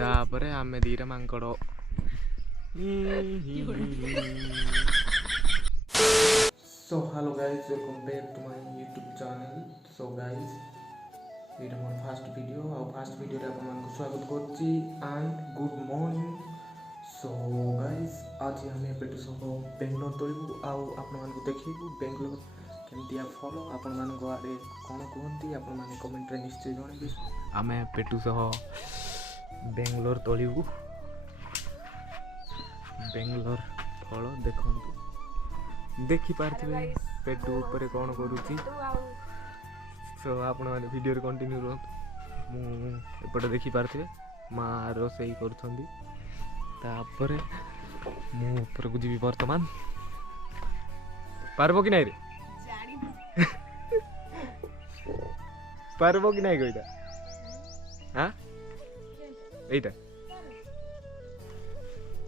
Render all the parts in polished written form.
तापरे आमे धीरे मांकड़ so hello guys welcome back to my YouTube channel. So guys ये मोर फर्स्ट वीडियो रे आपन को स्वागत करछि and good morning. So guys आज हमें पेटू सब बेंगलोर तोलू आउ आपन मान को देखिबू बेंगलोर केमतिया फॉलो आपन मान को आरे कोन कहंती आपन मान कमेंट रे निश्चय जणाबी। आमे पेटू सह बेंगलोर तोलू बेंगलोर फल देखंतु देखि पारथिबे पेटू ऊपर कौन करूची। सो आपण माने वीडियो रे कंटिन्यू रहंतु मु एपटे देखि पारथिबे मां रोसई करथंदी तापरे मु ऊपर को जीवी वर्तमान पारबो कि नै रे जानि पारबो कि नै गइदा हां एटा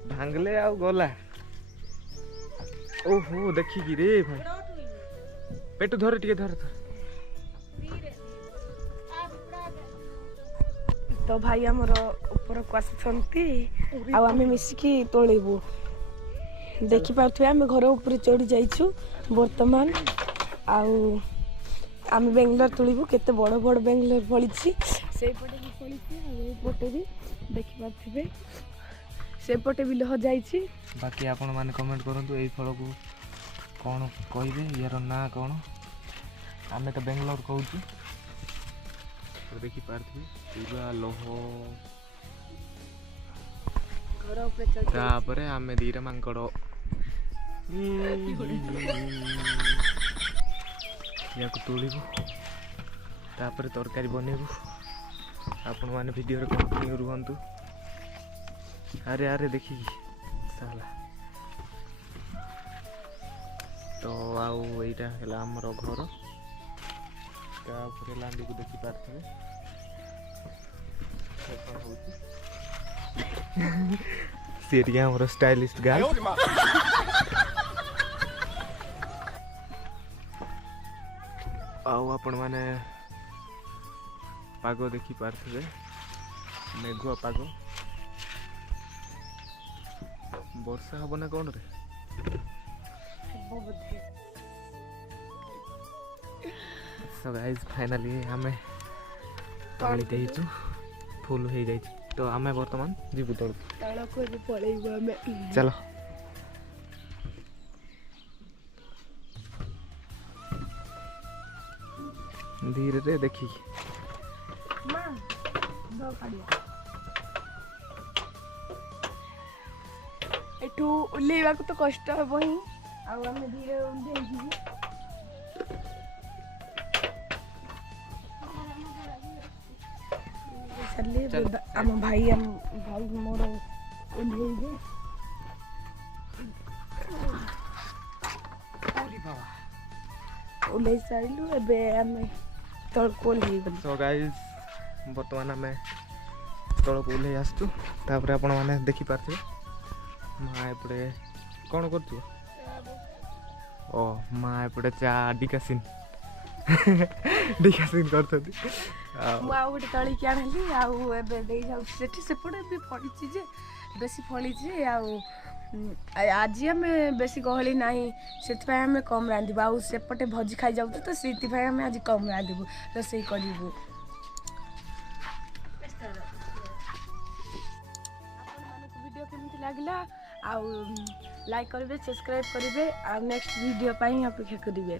भांगले आ गला ओहो देखी कि रे भाई पेटू धर टिके धर तो भाई हमर ऊपर को आसछंती आ हमें मिसिकी तोलेबू देखि पाथु हम घर ऊपर चढ़ी जाइछु वर्तमान आउ हम बेंगलोर तोलिबू केते बड़ बड़ बेंगलोर फळिछि सेई पटे भी फळिछि आ ए पटे भी देखि पाथबे से पटे भी लह जाइछि। बाकी आपण माने कमेंट करंतु एई फल को कोन कहिबे यार ना कोन हमें तो बेंगलोर कहूची तो देखि पारथि पूरा लोहो घर ऊपर चढ़ तापरे हमें धीरे मांकड़ या को तोलिबू तापरे तरकारी बनेबू आपण माने वीडियो रे कंटिन्यू रहंतु। अरे अरे देखी साला तो आउ एटा हला हमर घर ता ऊपर लांडी को देखि पारथबे कोन होची सेटिया हमर स्टाइलिस्ट गाय आउ आपण माने पागो देखि पारथबे मेघुआ पागो वर्षा हबो ना कोन रे सो गाइस फाइनली हमें तळी देइछु फुल हो जाइछ तो हमें वर्तमान जीवु तळ को भी पळेइबो हमें चलो धीरे रे देखी मां दो काडिया एठू उल्लेवा को तो कष्ट हो ही आ हमें धीरे उल्ले जी चले हम भाई मोर उल्ले गए ओली बाबा उल्ले साइलु एबे हमें तळकोल हे गल। सो गाइस वर्तमान हमें तळकोल हे आस्तु तापर आपण माने देखि पारथि माँ एपटे कौन कर ओ माँ एपटे चा डिकासिन डिकासिन करथि मु आ गोटे तळी के आनली आ एबे देई जाउ सेठी सेपटे भी फळिछि जे बेसी फळिछि आ आज हमें बेसी गहली नाही सेति हमें कम रांधिबा आ सेपटे भजी खाई जाउ तो सेति हमें आज कम रांधिबू रसई करिबू। वीडियो केमति लागला आ लाइक करेंगे सब्सक्राइब करेंगे और नेक्स्ट वीडियो पाई अपेक्षा करेंगे।